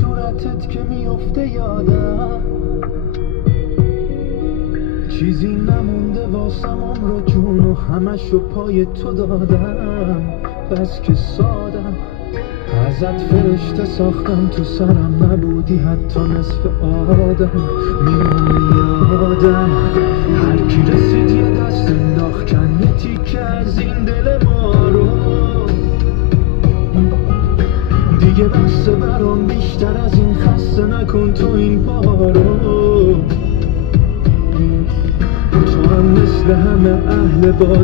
صورتت که میفته یادم، چیزی نمونده واسم، عمر و جون و همشو پای تو دادم. بس که سادم، ازت فرشته ساختم، تو سرم نبودی حتی نصف آدم. میمونه یادم هر کی رسید یه دست انداخت، کن یه تیکه از این دل ما رو. دیگه بسته برام، بیشتر از این خسته نکن تو این پا رو. تو هم مثل همه اهل باد